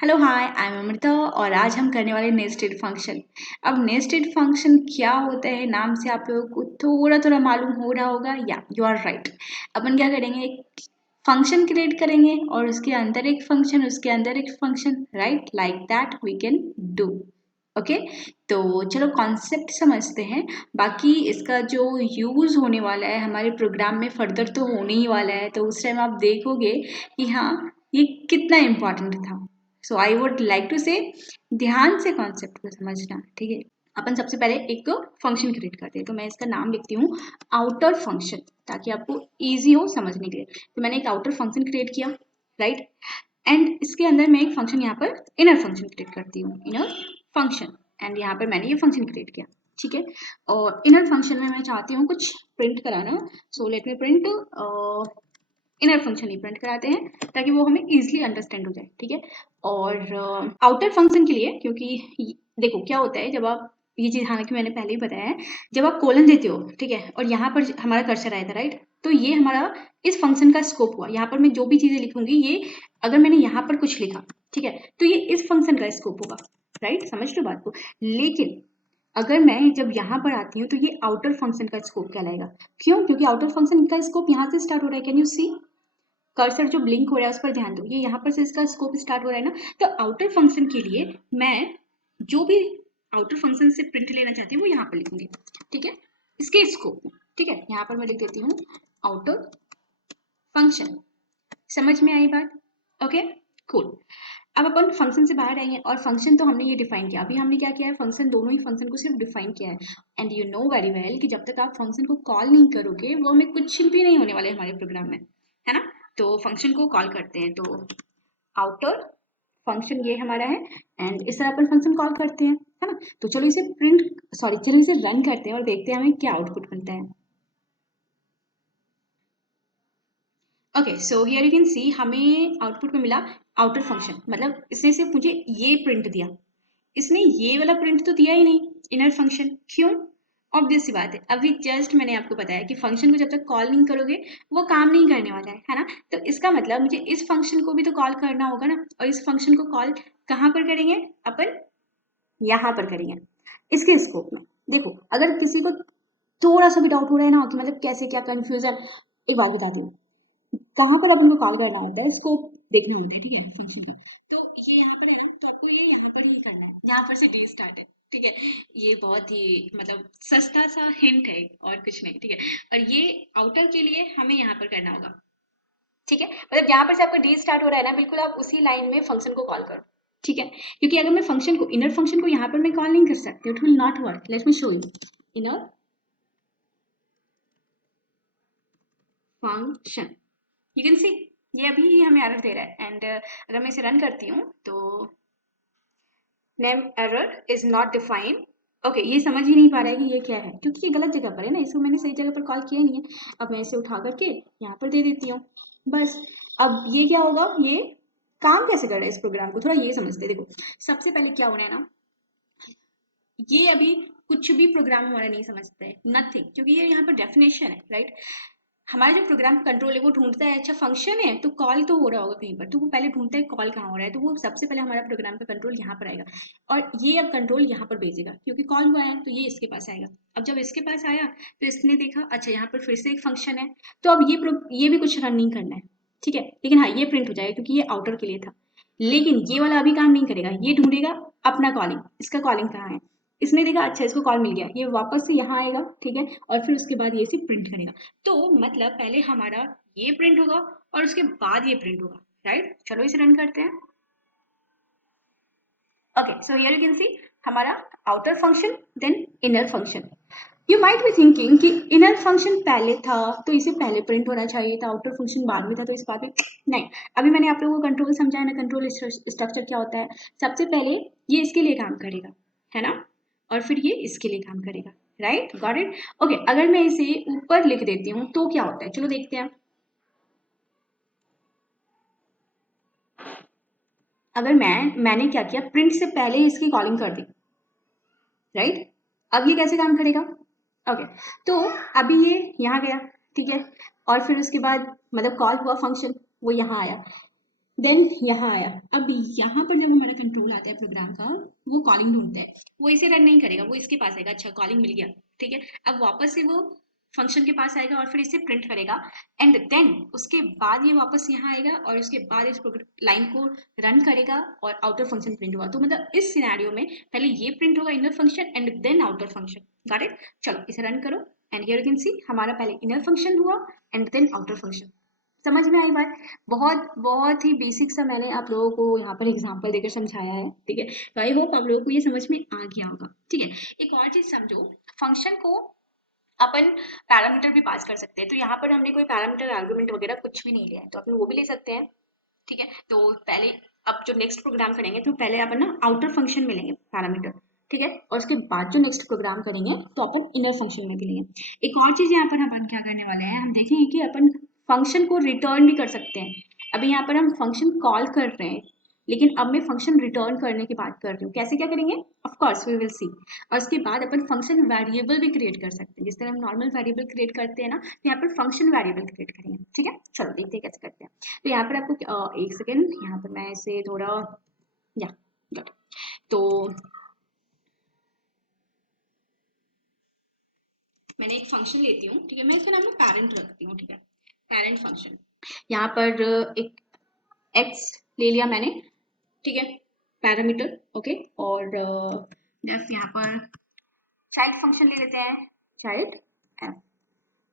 Hello hi I am Amrita और आज हम करने वाले नेस्टेड फंक्शन। अब नेस्टेड फंक्शन क्या होता है, नाम से आप लोगों को थोड़ा थोड़ा मालूम हो रहा होगा। या यू आर राइट। अपन क्या करेंगे, एक फंक्शन क्रिएट करेंगे और उसके अंदर एक फंक्शन, उसके अंदर एक function, right, like that we can do. Okay, तो चलो कॉन्सेप्ट समझते हैं। बाकी इसका जो यूज़ होने वाला है हमारे प्रोग्राम में फर्दर तो होने ही वाला है, तो उस टाइम आप देखोगे कि हाँ ये कितना इम्पोर्टेंट था। सो आई वुड लाइक टू से ध्यान से कॉन्सेप्ट को समझना, ठीक है। अपन सबसे पहले एक फंक्शन क्रिएट करते हैं, तो मैं इसका नाम लिखती हूँ आउटर फंक्शन, ताकि आपको इजी हो समझने के लिए। तो मैंने एक आउटर फंक्शन क्रिएट किया, राइट। एंड इसके अंदर मैं एक फंक्शन यहाँ पर इनर फंक्शन क्रिएट करती हूँ, इनर फंक्शन। एंड यहाँ पर मैंने ये फंक्शन क्रिएट किया, ठीक है। और इनर फंक्शन में मैं चाहती हूँ कुछ प्रिंट कराना। So let me print inner function ही प्रिंट कराते हैं ताकि वो हमें इजीली अंडरस्टैंड हो जाए, ठीक है। और आउटर फंक्शन के लिए, क्योंकि देखो क्या होता है जब आप ये चीज़, हालांकि मैंने पहले ही बताया है, जब आप कोलन देते हो, ठीक है, और यहाँ पर हमारा कर्सर आया था, राइट, तो ये हमारा इस फंक्शन का स्कोप हुआ। यहाँ पर मैं जो भी चीज़ें लिखूंगी, ये अगर मैंने यहाँ पर कुछ लिखा, ठीक है, तो ये इस फंक्शन का स्कोप होगा, राइट, समझ लो बात को। लेकिन अगर मैं जब यहाँ पर आती हूँ तो ये आउटर फंक्शन का स्कोप कहलाएगा। क्यों? क्योंकि आउटर फंक्शन का स्कोप यहाँ से स्टार्ट हो रहा है। Can you see? कर्सर जो ब्लिंक हो रहा है उस पर ध्यान दो, ये यहाँ पर से इसका स्कोप स्टार्ट हो रहा है ना। तो आउटर फंक्शन के लिए मैं जो भी आउटर फंक्शन से प्रिंट लेना चाहती हूँ वो यहाँ पर लिखूंगी, ठीक है, इसके स्कोप में, ठीक है। यहाँ पर मैं लिख देती हूँ आउटर फंक्शन। समझ में आई बात? Okay, cool. अब अपन फंक्शन से बाहर आएंगे और फंक्शन तो हमने ये डिफाइन किया। अभी हमने क्या किया है, फंक्शन, दोनों ही फंक्शन को सिर्फ डिफाइन किया है। And you know very well कि जब तक आप फंक्शन को कॉल नहीं करोगे वो हमें कुछ भी नहीं होने वाले हमारे प्रोग्राम में, है ना। तो फंक्शन को कॉल करते हैं, तो आउटर फंक्शन ये हमारा है। एंड इस तरह अपन फंक्शन कॉल करते हैं, है ना। तो चलो इसे चलो इसे रन करते हैं और देखते हैं हमें क्या आउटपुट मिलता है। Okay, so here you can सी हमें आउटपुट में मिला आउटर फंक्शन, मतलब इसने सिर्फ मुझे ये प्रिंट दिया, इसने ये वाला प्रिंट तो दिया ही नहीं, इनर फंक्शन। क्यों? ऑब्वियस सी बात है, अभी जस्ट मैंने आपको बताया कि फंक्शन को जब तक कॉल नहीं करोगे वो काम नहीं करने वाला है ना। तो इसका मतलब मुझे इस फंक्शन को भी तो कॉल करना होगा ना, और इस फंक्शन को कॉल कहाँ पर करेंगे अपन? यहाँ पर करेंगे, इसके स्कोप में। देखो, अगर किसी को थोड़ा सा भी डाउट हो रहा है ना कि मतलब कैसे क्या कंफ्यूजन, एक बात बताती हूँ। कहाँ पर अपन को कॉल करना होता है, स्कोप देखना होता है, ठीक है, फंक्शन का। तो ये यहाँ पर है ना, तो आपको ये यहाँ पर ही करना है, यहाँ पर से डी स्टार्ट है, ठीक है। ये बहुत ही मतलब सस्ता सा हिंट है और कुछ नहीं, ठीक है। और ये आउटर के लिए हमें यहाँ पर करना होगा, ठीक है। मतलब यहाँ पर से आपका डी स्टार्ट हो रहा है ना, बिल्कुल आप उसी लाइन में फंक्शन को कॉल करो, ठीक है। क्योंकि अगर मैं फंक्शन को, इनर फंक्शन को यहाँ पर मैं कॉल नहीं कर सकती, it will not work. Let me show you inner function. You can सी ये अभी हमें एरर दे रहा है। एंड अगर मैं इसे रन करती हूँ तो name error is not defined. Okay, ये समझ ही नहीं पा रहा है कि ये क्या है, क्योंकि ये गलत जगह पर है ना, इसको मैंने सही जगह पर कॉल किया नहीं है। अब मैं इसे उठा करके यहाँ पर दे देती हूँ, बस। अब ये क्या होगा, ये काम कैसे कर रहा है इस प्रोग्राम को, थोड़ा ये समझते हैं। देखो, सबसे पहले क्या होना है ना, ये अभी कुछ भी प्रोग्राम हमारा नहीं समझता है, नथिंग, क्योंकि ये यहाँ पर डेफिनेशन है, राइट। हमारा जो प्रोग्राम का कंट्रोल है वो ढूंढता है, अच्छा फंक्शन है तो कॉल तो हो रहा होगा कहीं पर, तो वो पहले ढूंढता है कॉल कहाँ हो रहा है, तो वो सबसे पहले हमारा प्रोग्राम का कंट्रोल यहाँ पर आएगा। और ये अब कंट्रोल यहाँ पर भेजेगा, क्योंकि कॉल हुआ है तो ये इसके पास आएगा। अब जब इसके पास आया तो इसने देखा, अच्छा यहाँ पर फिर से एक फंक्शन है, तो अब ये भी कुछ रन नहीं करना है, ठीक है। लेकिन हाँ, ये प्रिंट हो जाएगा क्योंकि ये आउटर के लिए था। लेकिन ये वाला अभी काम नहीं करेगा, ये ढूंढेगा अपना कॉलिंग, इसका कॉलिंग कहाँ है। इसने देखा, अच्छा इसको कॉल मिल गया, ये वापस से यहाँ आएगा, ठीक है, और फिर उसके बाद ये इसे प्रिंट करेगा। तो मतलब पहले हमारा ये प्रिंट होगा और उसके बाद ये प्रिंट होगा, राइट। चलो इसे रन करते हैं। Okay, so here you can see हमारा outer function then inner function. You might be thinking कि इनर फंक्शन पहले था तो इसे पहले प्रिंट होना चाहिए था, आउटर फंक्शन बाद में था तो इस बात में नहीं। अभी मैंने आप लोगों को कंट्रोल समझाया ना, कंट्रोल स्ट्रक्चर क्या होता है। सबसे पहले ये इसके लिए काम करेगा, है ना, और फिर ये इसके लिए काम करेगा, राइट, गॉट इट। ओके, अगर मैं इसे ऊपर लिख देती हूँ तो क्या होता है, चलो देखते हैं। अगर मैंने क्या किया, प्रिंट से पहले ही इसकी कॉलिंग कर दी, राइट। अब ये कैसे काम करेगा? ओके, तो अभी ये यहाँ गया, ठीक है, और फिर उसके बाद मतलब कॉल हुआ फंक्शन, वो यहाँ आया। देन यहाँ आया। अब यहाँ पर जब हमारा कंट्रोल आता है प्रोग्राम का, वो कॉलिंग ढूंढता है, वो इसे रन नहीं करेगा, वो इसके पास आएगा, अच्छा कॉलिंग मिल गया, ठीक है। अब वापस से वो फंक्शन के पास आएगा और फिर इसे प्रिंट करेगा, एंड देन उसके बाद ये वापस यहाँ आएगा और उसके बाद इस लाइन को रन करेगा और आउटर फंक्शन प्रिंट हुआ। तो मतलब इस सिनेरियो में पहले ये प्रिंट होगा inner function and then outer function. Got it? चलो इसे रन करो and here you can see हमारा पहले इनर फंक्शन हुआ एंड देन आउटर फंक्शन। समझ में आई बात? बहुत बहुत ही बेसिक सा मैंने आप लोगों को यहाँ पर एग्जांपल देकर समझाया है, ठीक है। तो आई होप आप लोगों को ये समझ में आ गया होगा, ठीक है। एक और चीज समझो, फंक्शन को अपन पैरामीटर भी पास कर सकते हैं। तो यहाँ पर हमने कोई पैरामीटर आर्गुमेंट वगैरह कुछ भी नहीं लिया है, तो अपन वो भी ले सकते हैं, ठीक है। तो पहले अब जो नेक्स्ट प्रोग्राम करेंगे तो पहले अपन ना आउटर फंक्शन में लेंगे पैरामीटर, ठीक है, और उसके बाद जो नेक्स्ट प्रोग्राम करेंगे तो अपन इनर फंक्शन में लेंगे। एक और चीज यहाँ पर अपन क्या करने वाले हैं, हम देखेंगे कि अपन फंक्शन को रिटर्न भी कर सकते हैं। अभी यहाँ पर हम फंक्शन कॉल कर रहे हैं, लेकिन अब मैं फंक्शन रिटर्न करने की बात कर रही हूँ। कैसे क्या करेंगे, of course we will see. और उसके बाद अपन फंक्शन वेरिएबल भी क्रिएट कर सकते हैं, जिस तरह हम नॉर्मल वेरिएबल क्रिएट करते हैं ना, तो यहाँ पर फंक्शन वेरिएबल क्रिएट करेंगे, ठीक है। चलो देखते हैं कैसे करते हैं। तो यहाँ पर आपको एक सेकेंड, यहाँ पर मैं इसे थोड़ा या got it। तो मैंने एक फंक्शन लेती हूँ, ठीक है, मैं इसका नाम पेरेंट रखती हूँ, ठीक है, पेरेंट फंक्शन। यहाँ पर एक एक्स ले लिया मैंने, ठीक है, पैरामीटर, ओके। और जस्ट यहाँ पर चाइल्ड फंक्शन ले लेते हैं, चाइल्ड एफ,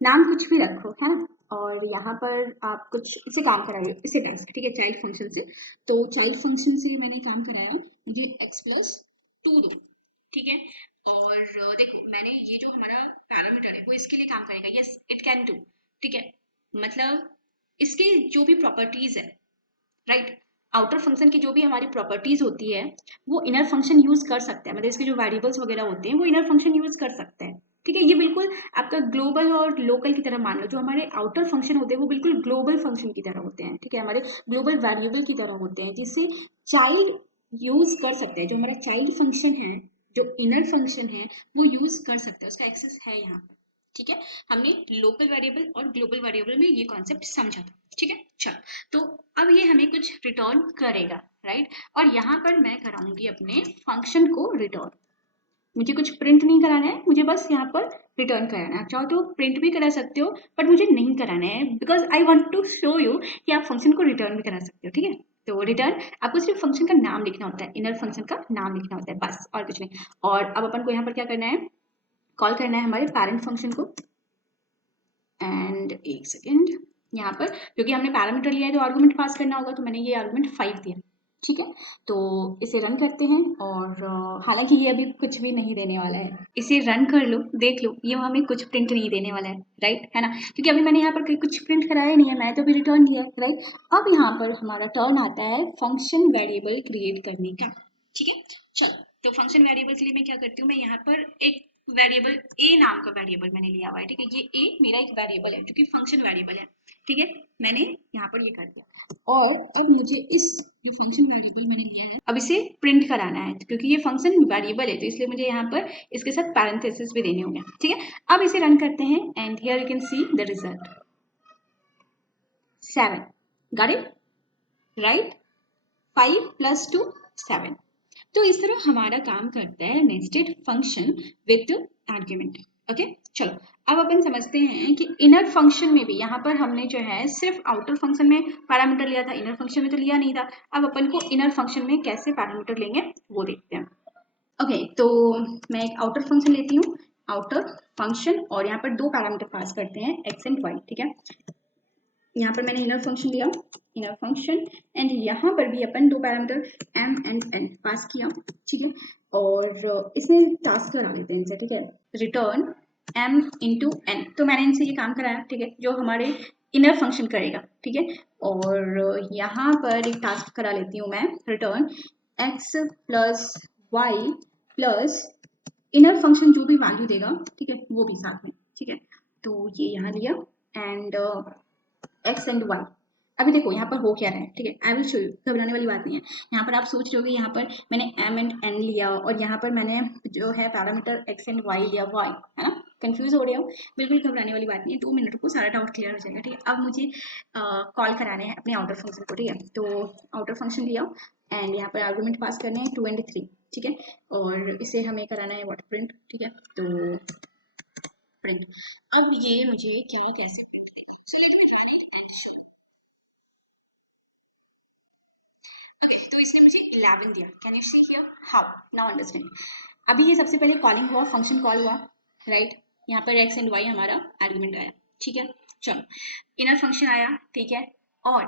नाम कुछ भी रखो, है ना। और यहाँ पर आप कुछ इससे काम कराइए, इसे टास्क, ठीक है, चाइल्ड फंक्शन से। तो चाइल्ड फंक्शन से मैंने काम कराया, मुझे x+2 दो, ठीक है। और देखो मैंने ये जो हमारा पैरामीटर है वो इसके लिए काम करेगा, यस इट कैन डू, ठीक है। मतलब इसके जो भी प्रॉपर्टीज है, राइट, आउटर फंक्शन की जो भी हमारी प्रॉपर्टीज होती है वो इनर फंक्शन यूज कर सकते हैं। मतलब इसके जो वेरिएबल्स वगैरह होते हैं वो इनर फंक्शन यूज कर सकते हैं, ठीक है। ये बिल्कुल आपका ग्लोबल और लोकल की तरह मान लो, जो हमारे आउटर फंक्शन होते हैं वो बिल्कुल ग्लोबल फंक्शन की तरह होते हैं, ठीक है, हमारे ग्लोबल वेरिएबल की तरह होते हैं, जिससे चाइल्ड यूज कर सकते हैं। जो हमारा चाइल्ड फंक्शन है, जो इनर फंक्शन है, वो यूज कर सकता है, उसका एक्सेस है यहाँ पर, ठीक है। हमने लोकल वेरिएबल और ग्लोबल वेरिएबल में ये कॉन्सेप्ट समझा था, ठीक है। चलो, तो अब ये हमें कुछ रिटर्न करेगा, राइट। और यहाँ पर मैं कराऊंगी अपने फंक्शन को रिटर्न। मुझे कुछ प्रिंट नहीं कराना है, मुझे बस यहाँ पर रिटर्न कराना है। चाहो तो प्रिंट भी करा सकते हो, बट मुझे नहीं कराना है, because I want to show you कि आप फंक्शन को रिटर्न भी करा सकते हो, ठीक है। तो रिटर्न आपको सिर्फ फंक्शन का नाम लिखना होता है, इनर फंक्शन का नाम लिखना होता है, बस और कुछ नहीं। और अब अपन को यहाँ पर क्या करना है, कॉल करना है हमारे पेरेंट फंक्शन को। एंड एक सेकेंड, यहाँ पर क्योंकि हमने पैरामीटर लिया है तो आर्गुमेंट पास करना होगा, तो मैंने ये आर्गुमेंट 5 दिया, ठीक है। तो इसे रन करते हैं और हालांकि ये अभी कुछ भी नहीं देने वाला है, इसे रन कर लो, देख लो, ये हमें कुछ प्रिंट नहीं देने वाला है, राइट, है ना, क्योंकि अभी मैंने यहाँ पर कुछ प्रिंट कराया नहीं है, मैं तो अभी रिटर्न दिया है, राइट। अब यहाँ पर हमारा टर्न आता है फंक्शन वेरिएबल क्रिएट करने का, ठीक है। चलो, तो फंक्शन वेरिएबल के लिए मैं क्या करती हूँ, मैं यहाँ पर एक वेरिएबल ए नाम का वेरिएबल मैंने लिया हुआ है, ठीक है। ये ए मेरा एक वेरिएबल है जो कि फंक्शन वेरिएबल है, ठीक है। मैंने यहाँ पर ये कर दिया और अब मुझे इस जो फंक्शन वेरिएबल मैंने लिया है अब इसे प्रिंट कराना है, तो क्योंकि ये फंक्शन वेरिएबल है तो इसलिए मुझे यहाँ पर इसके साथ पैरेंथेसिस भी देने होंगे, ठीक है। अब इसे रन करते हैं and here you can see the result 7। Got it, right, 5 + 2 7। तो इस तरह हमारा काम करता है nested function with argument, okay. चलो, अब अपन समझते हैं कि इनर फंक्शन में भी यहाँ पर हमने जो है सिर्फ आउटर फंक्शन में पैरामीटर लिया था, इनर फंक्शन में तो लिया नहीं था। अब अपन को इनर फंक्शन में कैसे पैरामीटर लेंगे वो देखते हैं, ओके। तो मैं एक आउटर फंक्शन लेती हूँ, आउटर फंक्शन, और यहाँ पर दो पैरामीटर पास करते हैं एक्स एंड वाई, ठीक है। यहाँ पर मैंने इनर फंक्शन लिया, इनर फंक्शन, एंड यहाँ पर भी अपन दो पैरामीटर एम एंड एन पास किया, ठीक है। और इसमें टास्क करा लेते हैं इनसे, ठीक है, रिटर्न एम इंटू एन। तो मैंने इनसे ये काम कराया, ठीक है, जो हमारे इनर फंक्शन करेगा, ठीक है। और यहाँ पर एक टास्क करा लेती हूँ मैं, return X plus Y plus inner function जो भी वैल्यू देगा, ठीक है, वो भी साथ में, ठीक है। तो ये यहाँ लिया एंड एक्स एंड वाई। अभी देखो यहाँ पर हो क्या रहा है, ठीक है, आई विल शो यू, घबराने वाली बात नहीं है। यहाँ पर आप सोच रहे हो कि यहाँ पर मैंने एम एंड एन लिया और यहाँ पर मैंने जो है पैरामीटर एक्स एंड वाई लिया, वाई, है ना। कंफ्यूज हो रहे हो, बिल्कुल घबराने वाली बात नहीं है, 2 मिनट रुको, सारा डाउट क्लियर हो जाएगा, ठीक है। अब मुझे कॉल कराने हैं अपने आउटर फंक्शन को, ठीक है। तो आउटर फंक्शन लिया एंड यहाँ पर आर्गुमेंट पास करने हैं 2 and 3, ठीक है। और इसे हमें कराना है व्हाट प्रिंट, ठीक है। तो प्रिंट, अब ये मुझे क्या कैसे प्रिंट देगा, so let me write it and show. Okay, तो इसने मुझे 11 दिया, can you see here how, now understand. अभी ये सबसे पहले कॉलिंग हुआ, फंक्शन कॉल हुआ, राइट। यहाँ पर एक्स एंड वाई हमारा आर्गुमेंट आया, ठीक है। चलो, इनर फंक्शन आया, ठीक है। और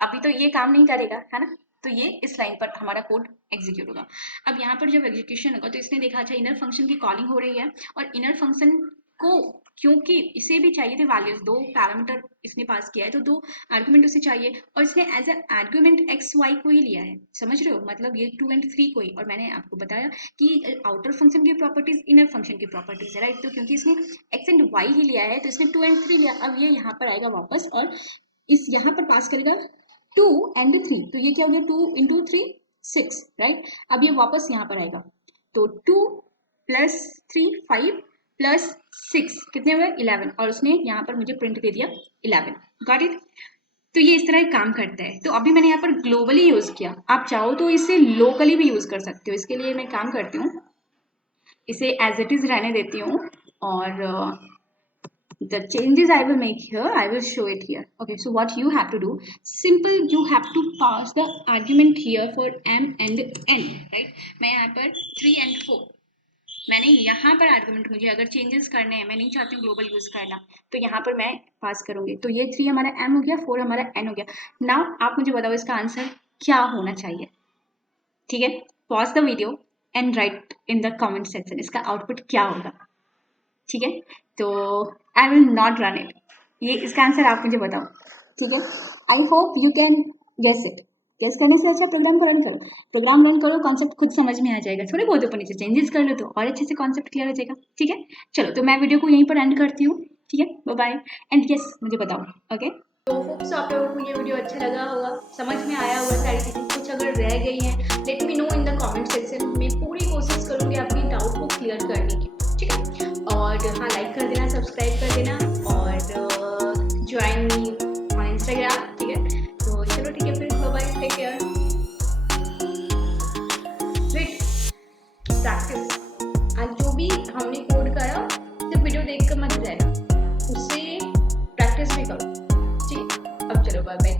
अभी तो ये काम नहीं करेगा, है ना, तो ये इस लाइन पर हमारा कोड एग्जीक्यूट होगा। अब यहाँ पर जब एग्जीक्यूशन होगा तो इसने देखा अच्छा इनर फंक्शन की कॉलिंग हो रही है, और इनर फंक्शन को क्योंकि इसे भी चाहिए थे वैल्यूज, 2 पैरामीटर इसने पास किया है तो 2 आर्गुमेंट उसे चाहिए, और इसने as a argument X Y को ही लिया है, समझ रहे हो, मतलब ये 2 and 3 को ही। और मैंने आपको बताया कि आउटर फंक्शन की प्रॉपर्टीज इनर फंक्शन की प्रॉपर्टीज है, राइट। तो क्योंकि इसने एक्स एंड वाई ही लिया है तो इसने 2 and 3 लिया। अब ये यहाँ पर आएगा वापस और इस यहाँ पर पास करेगा 2 and 3, तो ये क्या हो गया 2 into 3 6, राइट। अब ये वापस यहाँ पर आएगा, तो 2 + 3 5 + 6 कितने हुए 11, और उसने यहाँ पर मुझे प्रिंट दे दिया 11, गॉट इट। तो ये इस तरह काम करता है। तो अभी मैंने यहाँ पर ग्लोबली यूज किया, आप चाहो तो इसे लोकली भी यूज कर सकते हो। इसके लिए मैं काम करती हूँ, इसे एज इट इज रहने देती हूँ, और the changes I will make here, I will show it here. Okay, so what you have to do, simple, you have to pass the argument here for m and n, right। मैं यहाँ पर 3 and 4 मैंने यहाँ पर argument, मुझे अगर changes करने हैं, मैं नहीं चाहती हूँ ग्लोबल यूज करना, तो यहाँ पर मैं पास करूंगी। तो ये 3 हमारा m हो गया, 4 हमारा n हो गया। नाउ आप मुझे बताओ इसका आंसर क्या होना चाहिए, ठीक है। Pause the video and write in the comment section इसका आउटपुट क्या होगा, ठीक है। तो I will not run it, ये इसका आंसर आप मुझे बताओ, ठीक है। I hope you can guess it. Guess करने से अच्छा प्रोग्राम को रन करो, प्रोग्राम रन करो, कॉन्सेप्ट खुद समझ में आ जाएगा, थोड़े बहुत ऊपर नीचे चेंजेस कर लो तो और अच्छे से कॉन्सेप्ट क्लियर हो जाएगा, ठीक है। चलो, तो मैं वीडियो को यहीं पर एंड करती हूँ, ठीक है। बाय बाय एंड यस मुझे बताओ, ओके। तो होप्स आप लोगों को ये वीडियो अच्छा लगा होगा, समझ में आया होगा सारी चीज़ें। कुछ अगर रह गई हैं let me know in the comment section, मैं पूरी कोशिश करूँगी आपकी डाउट को क्लियर करने की, ठीक है। और हाँ, लाइक कर देना, सब्सक्राइब कर देना, और ज्वाइन मी ऑन इंस्टाग्राम, ठीक है। तो चलो ठीक है, फिर bye bye, take care. Practice, आज जो भी हमने कोड करा सिर्फ वीडियो देख कर मत रहना, उससे प्रैक्टिस भी करो, ठीक है। अब चलो बाय बाय।